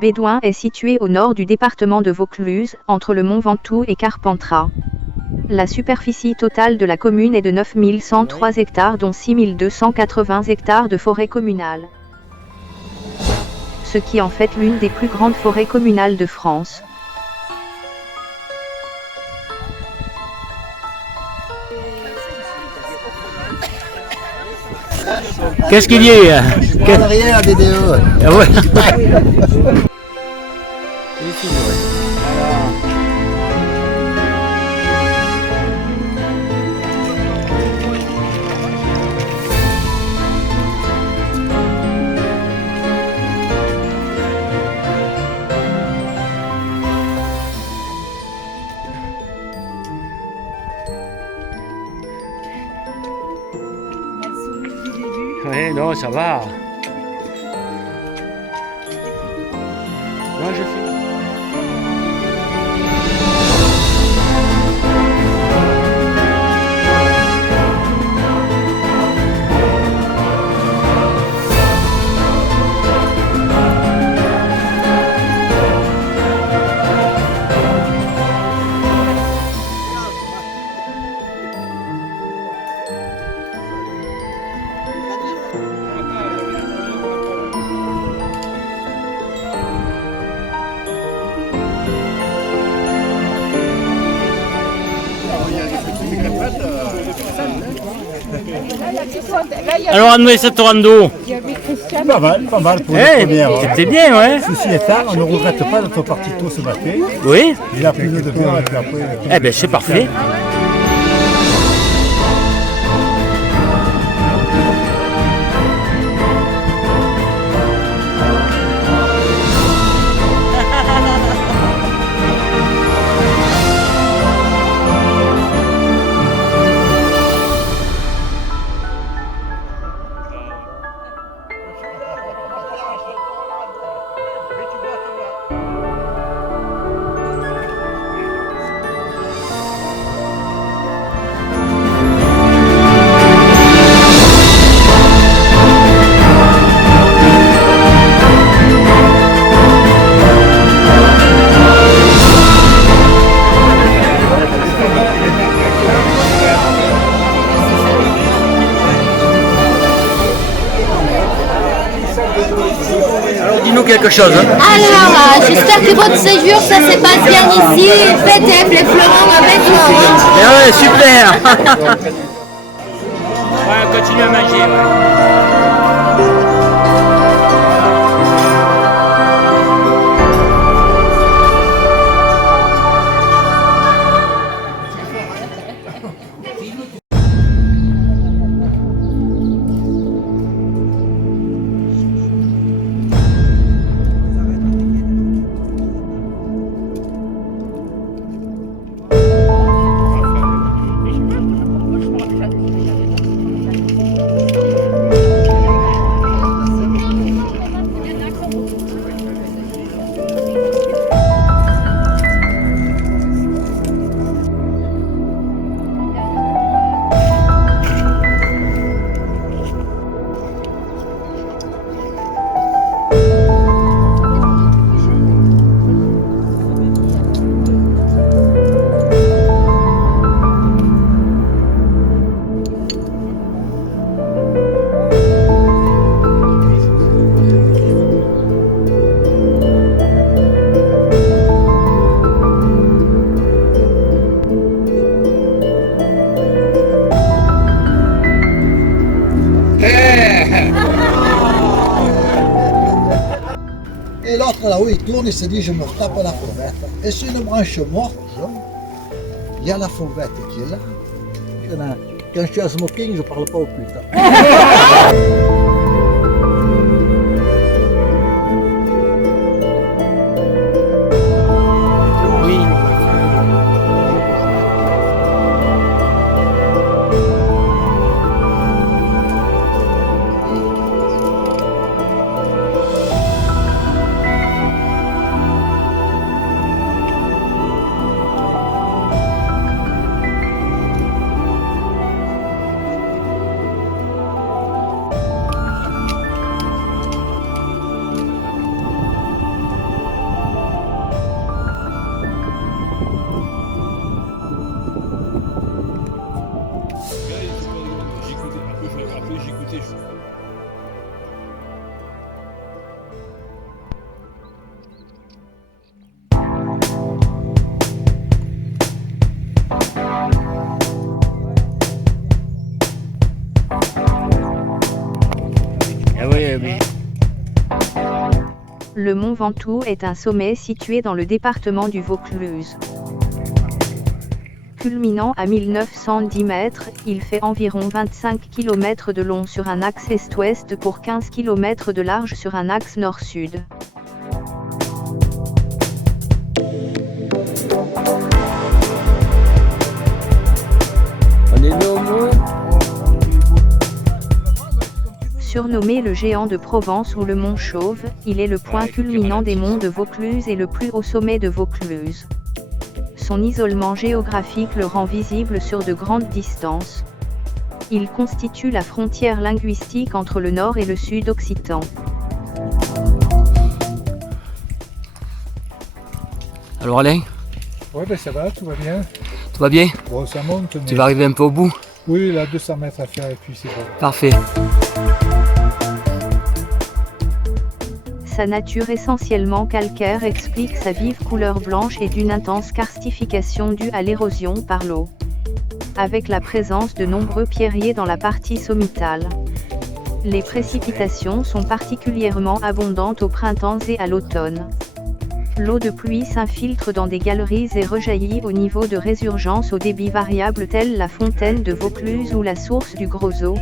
Bédouin est situé au nord du département de Vaucluse, entre le Mont Ventoux et Carpentras. La superficie totale de la commune est de 9103 hectares dont 6280 hectares de forêt communale. Ce qui en fait l'une des plus grandes forêts communales de France. Qu'est-ce qu'il y a? Rien, vidéo. Ah ouais. Ouais, non, ça va. Non, je sais. Alors, André, cette rando? Pas mal pour une Eh, première. c'était bien, ouais. Ceci étant, on ne regrette pas d'être parti tôt ce matin. Oui. Il a plu de bien et puis après. Eh bien, c'est parfait. Alors, dis-nous quelque chose. Hein. Alors, j'espère que votre séjour, ça se passe bien ici. Faites les fleurons avec nous. Eh ouais, super. Ouais, continue à manger. Ouais. Et l'autre là-haut, il tourne et se dit je me retape la fauvette. Et sur une branche morte, il y a la fauvette qui est là. Quand je suis à smoking, je parle pas au putain. Ah oui, oui. Le mont Ventoux est un sommet situé dans le département du Vaucluse. Culminant à 1910 mètres, il fait environ 25 km de long sur un axe est-ouest pour 15 km de large sur un axe nord-sud. On est né au mont. Surnommé le géant de Provence ou le mont Chauve, il est le point culminant des monts de Vaucluse et le plus haut sommet de Vaucluse. Son isolement géographique le rend visible sur de grandes distances. Il constitue la frontière linguistique entre le nord et le sud occitan. Alors Alain, Ouais, ben ça va, tout va bien. tout va bien? Bon, ça monte, mais... Tu vas arriver un peu au bout? Oui, il a 200 mètres à faire et puis c'est bon. Parfait. Sa nature essentiellement calcaire explique sa vive couleur blanche et d'une intense karstification due à l'érosion par l'eau. Avec la présence de nombreux pierriers dans la partie sommitale. Les précipitations sont particulièrement abondantes au printemps et à l'automne. L'eau de pluie s'infiltre dans des galeries et rejaillit au niveau de résurgence au débit variable telle la fontaine de Vaucluse ou la source du Gros-Eau.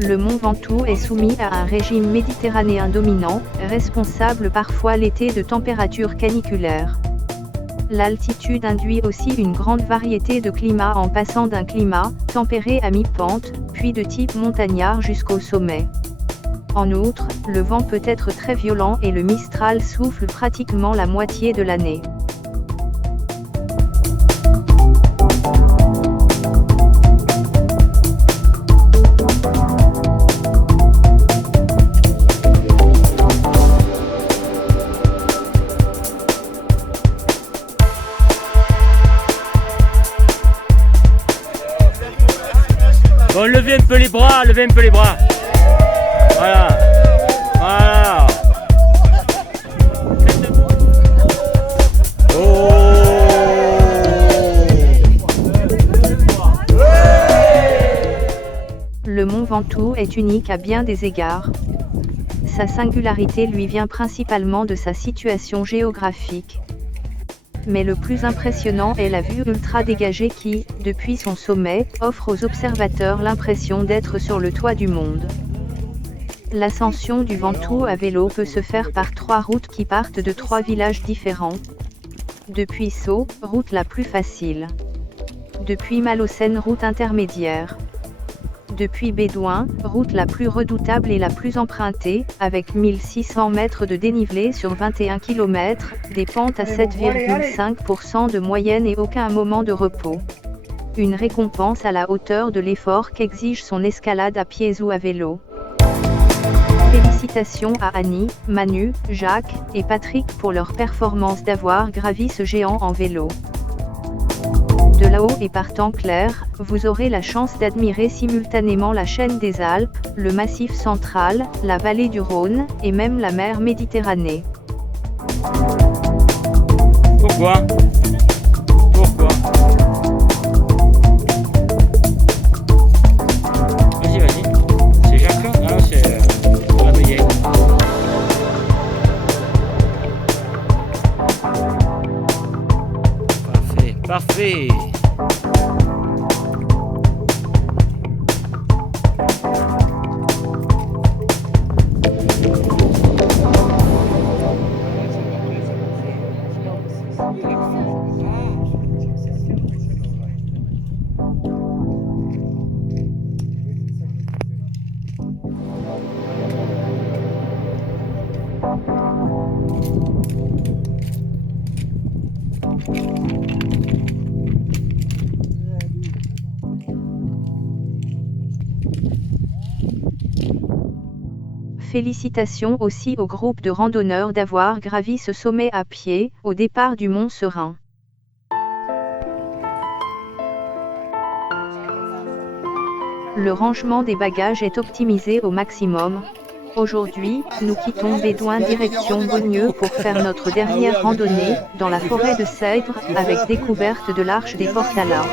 Le mont Ventoux est soumis à un régime méditerranéen dominant, responsable parfois l'été de températures caniculaires. L'altitude induit aussi une grande variété de climats en passant d'un climat tempéré à mi-pente, puis de type montagnard jusqu'au sommet. En outre, le vent peut être très violent et le Mistral souffle pratiquement la moitié de l'année. Bon, levez un peu les bras, levez un peu les bras. Voilà. Voilà. Oh. Le mont Ventoux est unique à bien des égards. Sa singularité lui vient principalement de sa situation géographique. Mais le plus impressionnant est la vue ultra dégagée qui, depuis son sommet, offre aux observateurs l'impression d'être sur le toit du monde. L'ascension du Ventoux à vélo peut se faire par 3 routes qui partent de 3 villages différents. Depuis Sceaux, route la plus facile. Depuis Malocène, route intermédiaire. Depuis Bédouin, route la plus redoutable et la plus empruntée, avec 1600 mètres de dénivelé sur 21 km, des pentes à 7,5% de moyenne et aucun moment de repos. Une récompense à la hauteur de l'effort qu'exige son escalade à pied ou à vélo. Félicitations à Annie, Manu, Jacques et Patrick pour leur performance d'avoir gravi ce géant en vélo. De là-haut et par temps clair, vous aurez la chance d'admirer simultanément la chaîne des Alpes, le Massif central, la vallée du Rhône, et même la mer Méditerranée. Pourquoi? Pourquoi? Vas-y, vas-y. C'est Jacques? Non, c'est la meilleure. Parfait, parfait. Félicitations aussi au groupe de randonneurs d'avoir gravi ce sommet à pied, au départ du Mont Serein. Le rangement des bagages est optimisé au maximum. Aujourd'hui, nous quittons Bédouin direction Beaugneux pour faire notre dernière randonnée, dans la forêt de Cèdres, avec découverte de l'Arche des Portalas.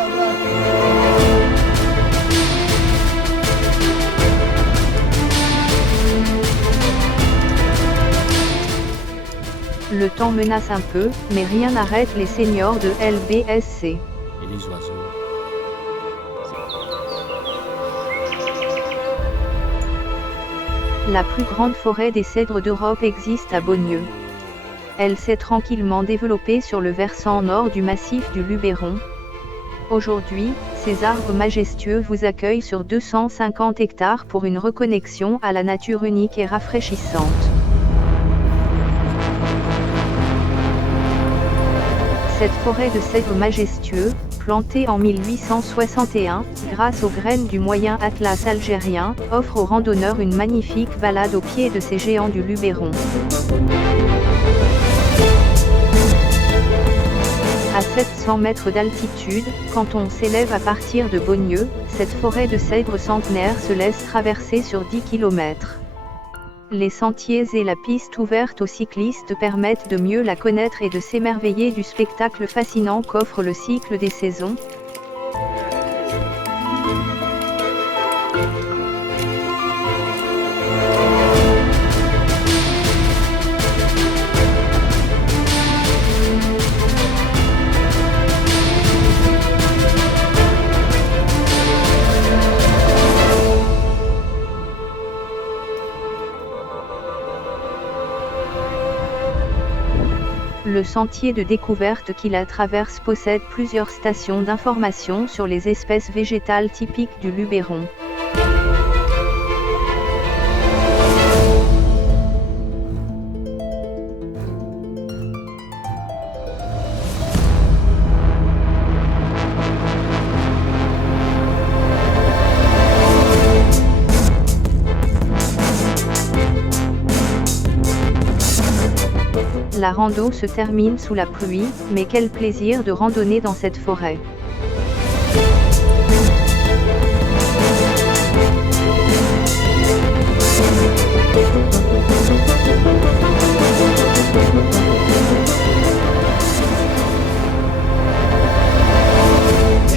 Le temps menace un peu, mais rien n'arrête les seniors de LBSC. Et les oiseaux. La plus grande forêt des cèdres d'Europe existe à Beaunieu. Elle s'est tranquillement développée sur le versant nord du massif du Luberon. Aujourd'hui, ces arbres majestueux vous accueillent sur 250 hectares pour une reconnexion à la nature unique et rafraîchissante. Cette forêt de cèdres majestueux, plantée en 1861, grâce aux graines du moyen Atlas algérien, offre aux randonneurs une magnifique balade au pied de ces géants du Luberon. À 700 mètres d'altitude, quand on s'élève à partir de Beaunieu, cette forêt de cèdres centenaires se laisse traverser sur 10 km. Les sentiers et la piste ouverte aux cyclistes permettent de mieux la connaître et de s'émerveiller du spectacle fascinant qu'offre le cycle des saisons. Le sentier de découverte qui la traverse possède plusieurs stations d'information sur les espèces végétales typiques du Luberon. La rando se termine sous la pluie, mais quel plaisir de randonner dans cette forêt.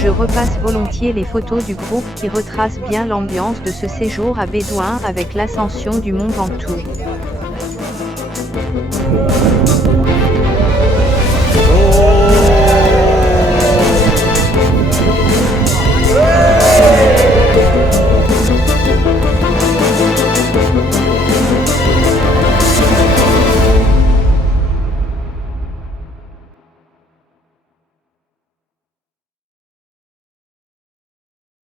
Je repasse volontiers les photos du groupe qui retracent bien l'ambiance de ce séjour à Bédouin avec l'ascension du mont Ventoux.